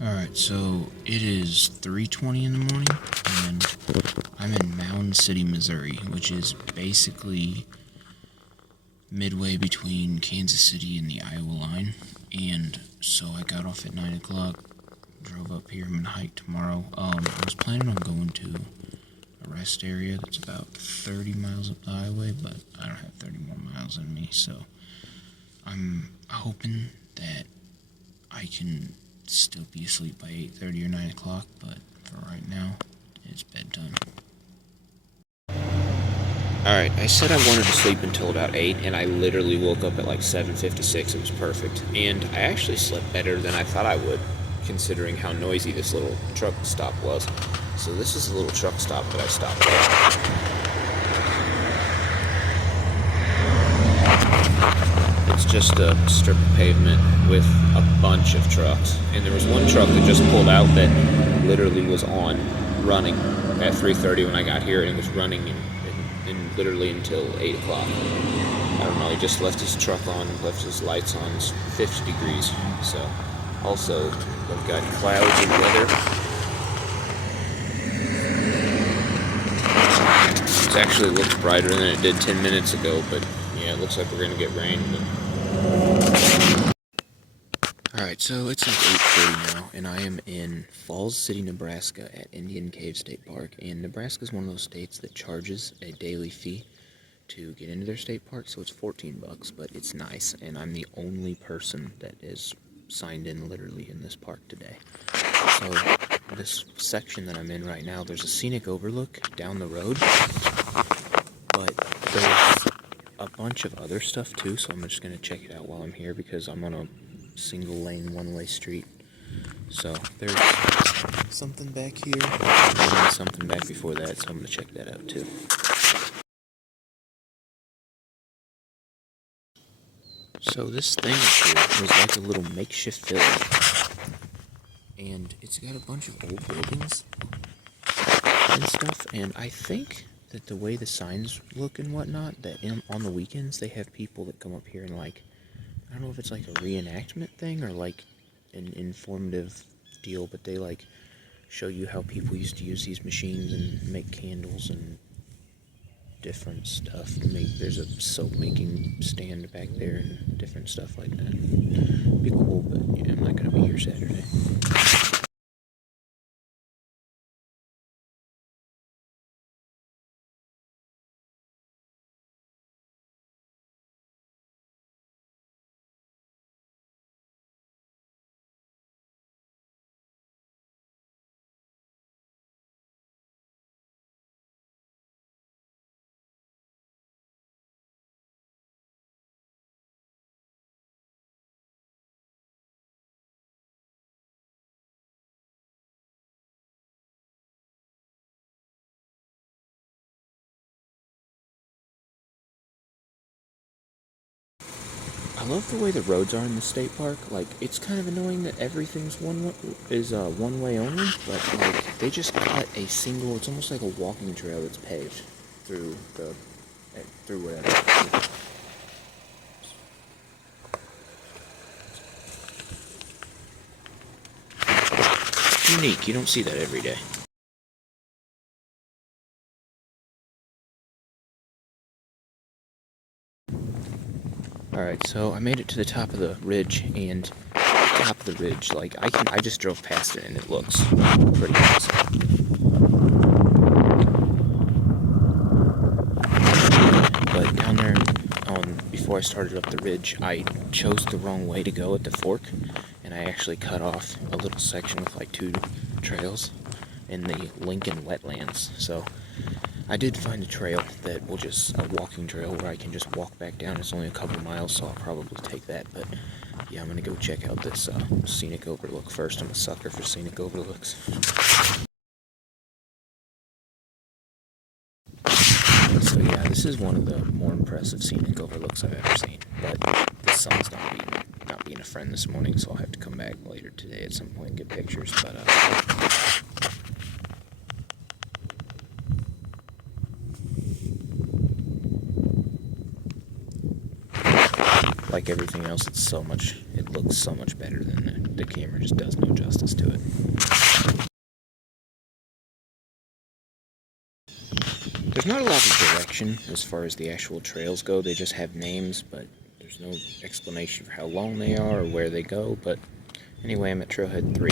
Alright, so it is 3:20 in the morning, and I'm in Mound City, Missouri, which is basically midway between Kansas City and the Iowa line. And so I got off at 9 o'clock, drove up here. I'm gonna hike tomorrow. I was planning on going to a rest area that's about 30 miles up the highway, but I don't have 30 more miles in me, so I'm hoping that I can still be asleep by 8:30 or 9 o'clock, but for right now, it's bedtime. Alright, I said I wanted to sleep until about 8, and I literally woke up at like 7:56. It was perfect. And I actually slept better than I thought I would, considering how noisy this little truck stop was. So this is a little truck stop that I stopped at. It's just a strip of pavement with a bunch of trucks. And there was one truck that just pulled out that literally was running at 3:30 when I got here, and it was running and literally until 8 o'clock. I don't know, he just left his truck on, left his lights on. It's 50 degrees. So, also, we've got clouds and weather. It actually looks brighter than it did 10 minutes ago, but yeah, it looks like we're going to get rain. Alright, so it's like 8:30 now, and I am in Falls City, Nebraska at Indian Cave State Park. And Nebraska is one of those states that charges a daily fee to get into their state park, so it's $14, but it's nice, and I'm the only person that is signed in literally in this park today. So this section that I'm in right now, there's a scenic overlook down the road, but there's a bunch of other stuff too, so I'm just going to check it out while I'm here because I'm on a single lane one-way street. So there's something back here and something back before that, so I'm going to check that out too. So this thing up here was like a little makeshift village, and it's got a bunch of old buildings and stuff, and I think that the way the signs look and whatnot, that on the weekends they have people that come up here and like, I don't know if it's like a reenactment thing or like an informative deal, but they like show you how people used to use these machines and make candles and different stuff. There's a soap making stand back there and different stuff like that. It'd be cool, but yeah, I'm not gonna be here Saturday. I love the way the roads are in the state park. Like, it's kind of annoying that everything's one way only, but like they just cut a single. It's almost like a walking trail that's paved through whatever. Unique. You don't see that every day. Alright, so I made it to the top of the ridge, and the top of the ridge, like, I just drove past it, and it looks pretty awesome. But down there, before I started up the ridge, I chose the wrong way to go at the fork, and I actually cut off a little section with like 2 trails in the Lincoln wetlands. So I did find a trail that will a walking trail where I can just walk back down. It's only a couple miles, so I'll probably take that. But yeah, I'm gonna go check out this scenic overlook first. I'm a sucker for scenic overlooks. So yeah, this is one of the more impressive scenic overlooks I've ever seen. But the sun's not being a friend this morning, so I'll have to come back later today at some point and get pictures. But like everything else, it looks so much better than the camera just does no justice to it. There's not a lot of direction as far as the actual trails go. They just have names, but there's no explanation for how long they are or where they go. But anyway, I'm at Trailhead 3.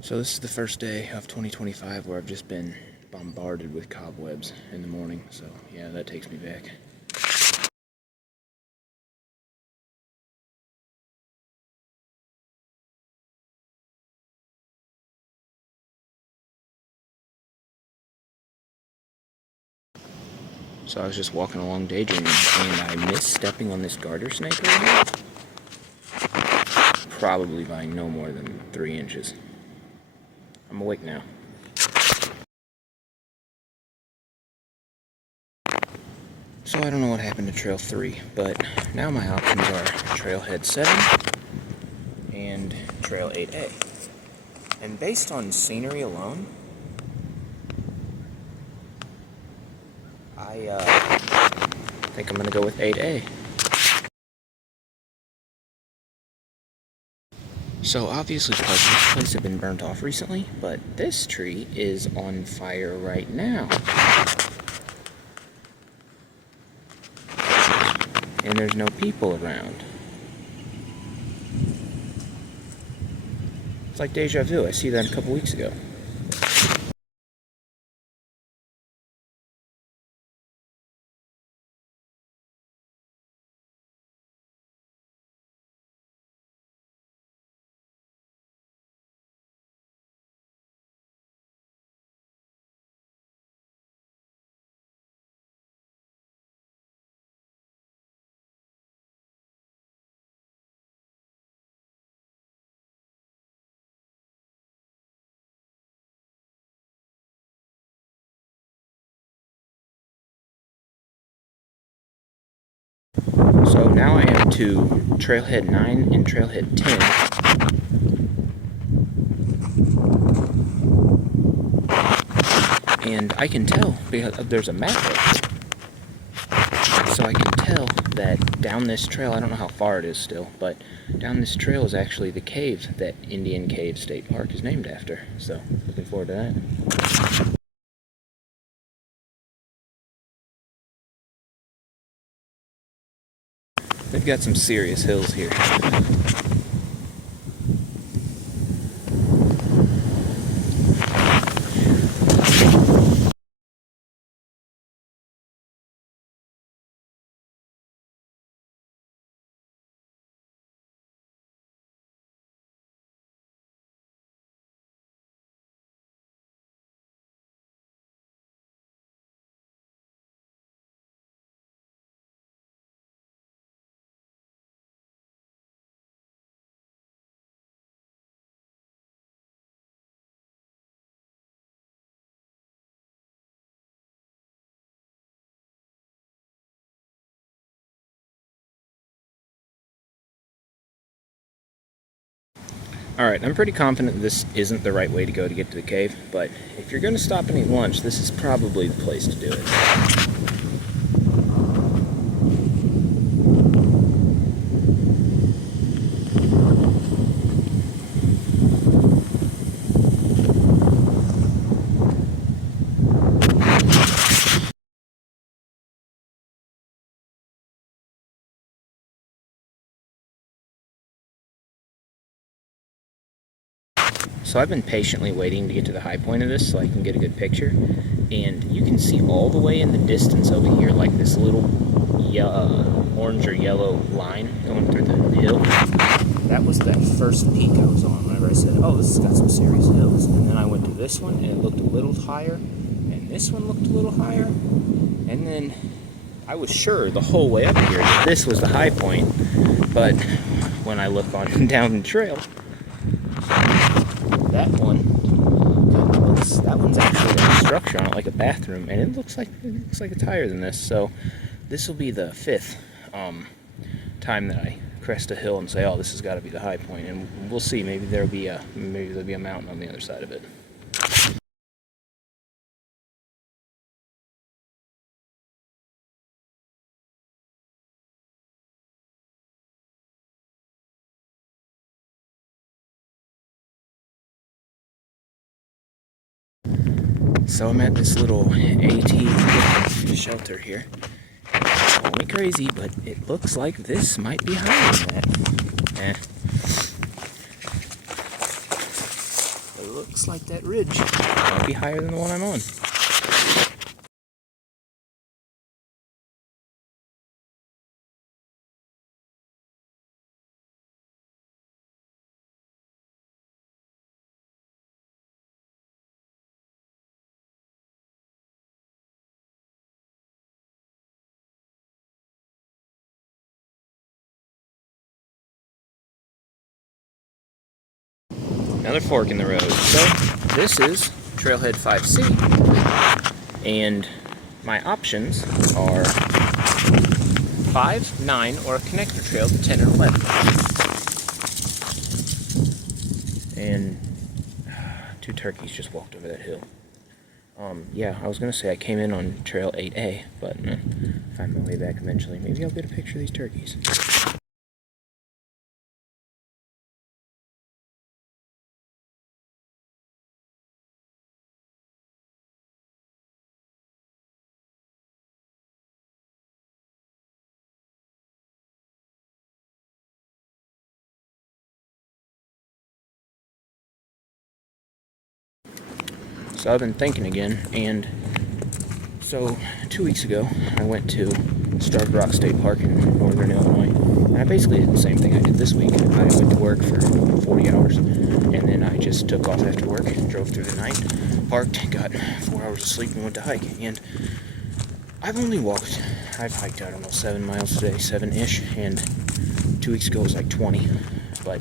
So this is the first day of 2025 where I've just been bombarded with cobwebs in the morning. So yeah, that takes me back. So I was just walking along daydreaming, and I missed stepping on this garter snake over here. Probably by no more than 3 inches. I'm awake now. So I don't know what happened to Trail 3, but now my options are Trailhead 7 and Trail 8A. And based on scenery alone, I think I'm going to go with 8A. So obviously parts of this place have been burnt off recently, but this tree is on fire right now. And there's no people around. It's like deja vu. I see that a couple weeks ago. So now I am to Trailhead 9 and Trailhead 10. And I can tell, because there's a map up there. So I can tell that down this trail, I don't know how far it is still, but down this trail is actually the cave that Indian Cave State Park is named after. So, looking forward to that. They've got some serious hills here. Alright, I'm pretty confident this isn't the right way to go to get to the cave, but if you're going to stop and eat lunch, this is probably the place to do it. So I've been patiently waiting to get to the high point of this so I can get a good picture, and you can see all the way in the distance over here, like this little orange or yellow line going through the hill. That was that first peak I was on whenever I said, oh, this has got some serious hills. And then I went to this one, and it looked a little higher, and this one looked a little higher, and then I was sure the whole way up here that this was the high point, but when I look on down the trail, That one kind of looks. That one's actually got a structure on it, like a bathroom, and it looks like it's higher than this. So this will be the 5th time that I crest a hill and say, "Oh, this has got to be the high point," and we'll see. Maybe there'll be a mountain on the other side of it. So I'm at this little AT shelter here. Call me crazy, but it looks like this might be higher than that. It looks like that ridge might be higher than the one I'm on. Another fork in the road. So this is Trailhead 5C, and my options are 5, 9, or a connector trail to 10 and 11. And 2 turkeys just walked over that hill. Yeah, I was gonna say I came in on Trail 8A, but find my way back eventually. Maybe I'll get a picture of these turkeys. So I've been thinking again, and so 2 weeks ago I went to Starved Rock State Park in northern Illinois, and I basically did the same thing I did this week. I went to work for 40 hours, and then I just took off after work, drove through the night, parked, got 4 hours of sleep, and went to hike. And I've hiked, I don't know, 7 miles today, 7-ish, and 2 weeks ago it was like 20. But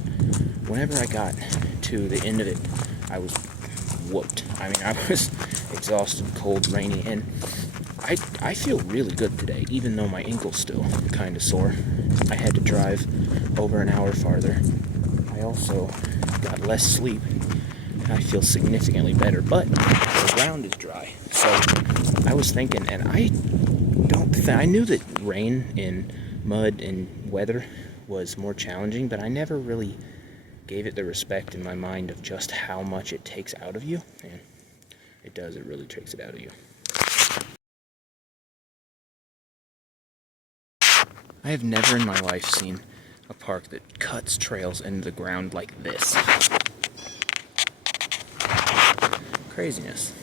whenever I got to the end of it, I was whooped. I mean, I was exhausted, cold, rainy, and I feel really good today, even though my ankle's still kind of sore. I had to drive over an hour farther. I also got less sleep, and I feel significantly better, but the ground is dry. So I was thinking, and I knew that rain and mud and weather was more challenging, but I never really gave it the respect in my mind of just how much it takes out of you. And it does, it really takes it out of you. I have never in my life seen a park that cuts trails into the ground like this. Craziness.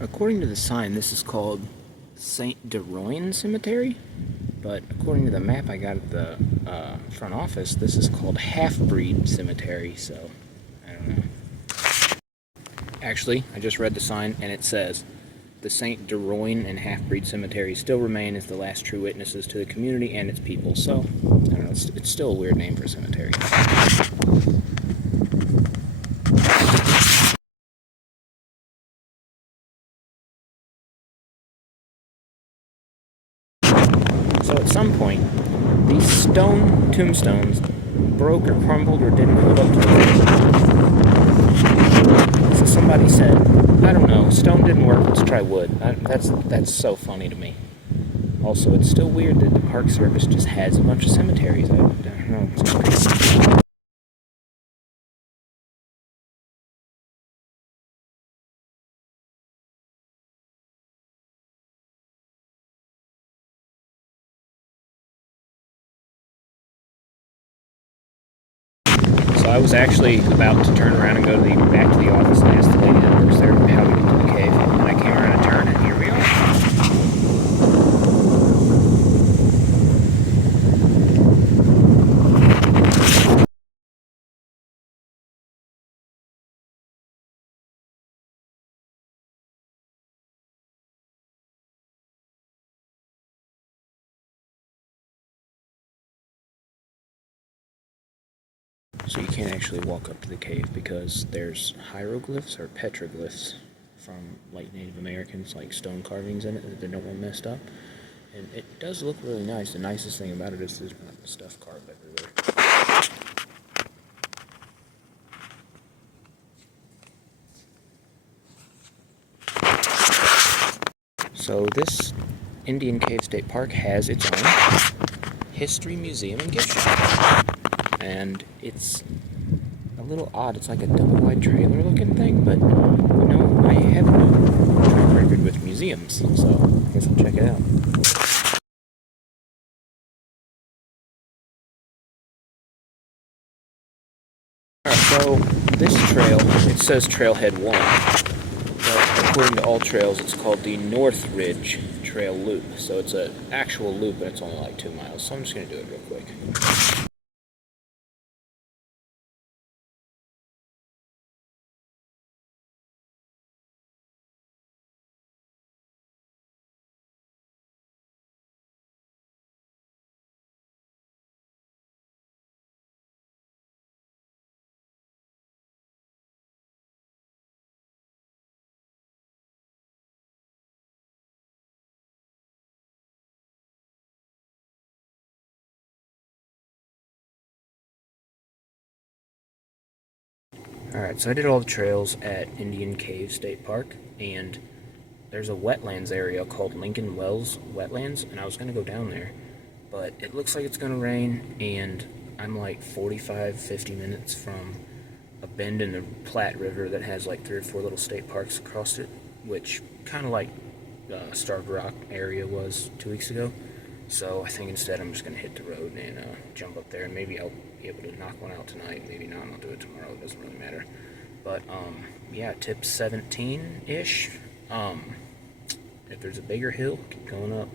According to the sign, this is called St. Deroin Cemetery, but according to the map I got at the front office, this is called Half-Breed Cemetery, so I don't know. Actually, I just read the sign, and it says, the St. Deroin and Half-Breed Cemetery still remain as the last true witnesses to the community and its people, so, I don't know, it's still a weird name for a cemetery. So at some point, these stone tombstones broke or crumbled or didn't hold up to the weight. So somebody said, I don't know, stone didn't work, let's try wood. That's so funny to me. Also, it's still weird that the Park Service just has a bunch of cemeteries. I don't know. It's crazy. So I was actually about to turn around and go to back to the office and ask the lady that works there how to get to the cave. And I came around a turn, and here we are. So you can't actually walk up to the cave because there's hieroglyphs or petroglyphs from like Native Americans, like stone carvings in it that they don't want messed up. And it does look really nice. The nicest thing about it is there's not stuff carved everywhere. So this Indian Cave State Park has its own history museum and gift shop. And it's a little odd. It's like a double-wide trailer looking thing, but I have no track record with museums, so I guess I'll check it out. Alright, so this trail, it says Trailhead 1, but according to All Trails, it's called the North Ridge Trail Loop. So it's an actual loop, and it's only like 2 miles, so I'm just going to do it real quick. Alright, so I did all the trails at Indian Cave State Park, and there's a wetlands area called Lincoln Wells Wetlands, and I was going to go down there, but it looks like it's going to rain, and I'm like 50 minutes from a bend in the Platte River that has like 3 or 4 little state parks across it, which kind of like Starved Rock area was 2 weeks ago. So I think instead I'm just going to hit the road and jump up there, and maybe I'll be able to knock one out tonight, maybe not, and I'll do it tomorrow, it doesn't really matter. But, yeah, tip 17-ish, if there's a bigger hill, keep going up.